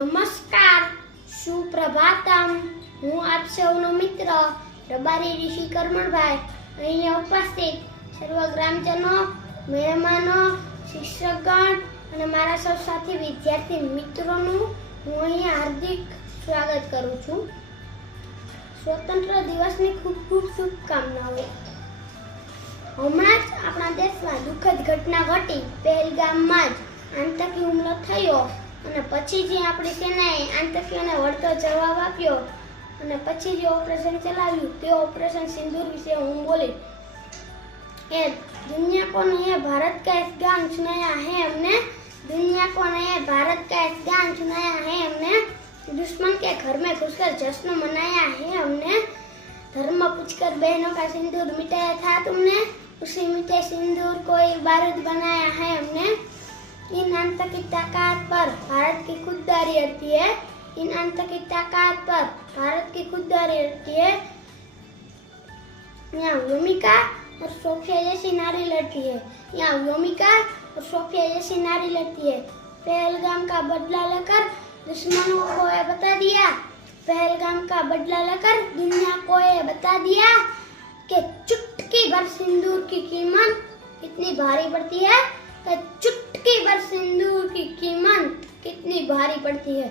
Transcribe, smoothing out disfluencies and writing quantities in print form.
નમસ્કાર, સુપ્રભાતમ. હું આપ સૌનો મિત્ર રબારી ઋષિ કરમણભાઈ અહીંયા ઉપસ્થિત સર્વ ગ્રામજનો, મહેમાનો, શિક્ષકગણ અને મારા સૌ સાથી વિદ્યાર્થી મિત્રોનું હું અહીંયા હાર્દિક સ્વાગત કરું છું. સ્વતંત્ર દિવસની ખૂબ ખૂબ શુભકામનાઓ. હમણાં જ આપણા દેશમાં દુઃખદ ઘટના ઘટી. પહેલગામમાં જ આતંકી હુમલો થયો અને પછી જે આપણી સેનાએ આતંકીઓને વળતો જવાબ આપ્યો અને પછી જે ઓપરેશન ચલાવ્યું તે ઓપરેશન સિંદૂર વિશે હું બોલી. એ दुनिया को नया भारत का अफगान सुनाया है हमने. दुनिया को नया भारत का अफगान सुनाया है हमने. दुश्मन के घर में घुसकर जश्न मनाया है हमने. धर्म पूछकर बहनों का सिंदूर मिटाया था तुमने. उसी मीठे सिंदूर को एक बारूद बनाया है हमने. इन आतंकी ताकत पर भारत की खुददारी अड़ती है. इन आतंकी ताकत पर भारत की खुददारी अड़ती है. यहाँ भूमिका और सोफिया जैसी नारी लड़ती है. यहाँ भूमिका और सोफिया जैसी नारी लड़ती है. पहलगाम का बदला लेकर दुश्मनों को ये बता दिया. पहलगाम का बदला लेकर दुनिया को ये बता दिया कि चुटकी भर सिंदूर की कीमत कितनी भारी पड़ती है. कि चुटकी भर सिंदूर की कीमत कितनी भारी पड़ती है.